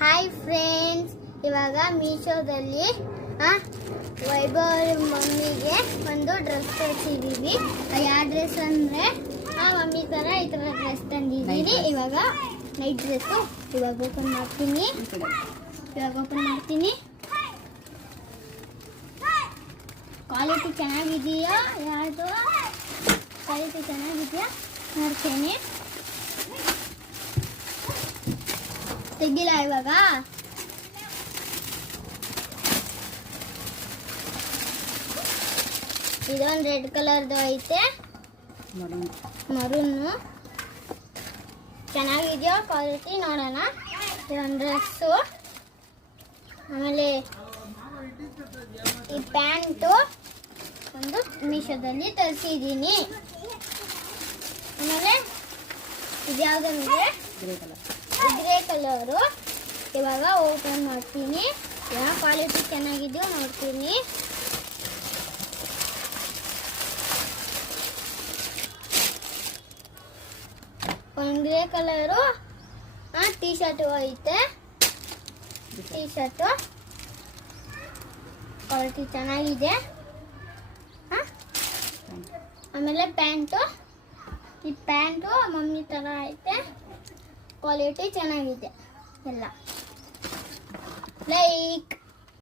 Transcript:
Hi friends, ಇವಾಗ ಮೀಶೋದಲ್ಲಿ ವೈಭವ್ ಮಮ್ಮಿಗೆ ಒಂದು ಡ್ರೆಸ್ ತರಿಸಿದ್ದೀವಿ. ಯಾವ ಡ್ರೆಸ್ ಅಂದರೆ ಮಮ್ಮಿ ಥರ ಈ ಥರ ಡ್ರೆಸ್ ತಂದಿದ್ದೀನಿ. ಇವಾಗ ನೈಟ್ ಡ್ರೆಸ್ಸು ಇವಾಗ ಓಪನ್ ಮಾಡ್ತೀನಿ. ಕ್ವಾಲಿಟಿ ಚೆನ್ನಾಗಿದೆಯಾ, ಯಾವುದು ಕ್ವಾಲಿಟಿ ಚೆನ್ನಾಗಿದೆಯಾ ನೋಡ್ತೀನಿ. ತೆಗಿಲ್ಲ ಇವಾಗ. ಇದೊಂದು ರೆಡ್ ಕಲರ್ದು ಐತೆ, ಮರೂನು. ಚೆನ್ನಾಗಿದೆಯೋ ಕ್ವಾಲಿಟಿ ನೋಡೋಣ. ಇದೊಂದು ಡ್ರೆಸ್ಸು, ಆಮೇಲೆ ಈ ಪ್ಯಾಂಟು ಒಂದು ಮೀಶೋದಲ್ಲಿ ತರಿಸಿದ್ದೀನಿ. ಆಮೇಲೆ ಇದ್ಯಾವುದಂದ್ರೆ ಗ್ರೇ ಕಲರು. ಇವಾಗ ಓಪನ್ ಮಾಡ್ತೀನಿ. ಯಾವ ಕ್ವಾಲಿಟಿ ಚೆನ್ನಾಗಿದೆಯೋ ನೋಡ್ತೀನಿ. ಒಂದು ಗ್ರೇ ಕಲರು ಟೀ ಶರ್ಟು ಐತೆ. ಟೀ ಶರ್ಟು ಕ್ವಾಲಿಟಿ ಚೆನ್ನಾಗಿದೆ. ಆಮೇಲೆ ಪ್ಯಾಂಟು, ಈ ಪ್ಯಾಂಟು ಮಮ್ಮಿ ಥರ ಐತೆ, ಕ್ವಾಲಿಟಿ ಚೆನ್ನಾಗಿದೆ ಎಲ್ಲ. ಲೈಕ್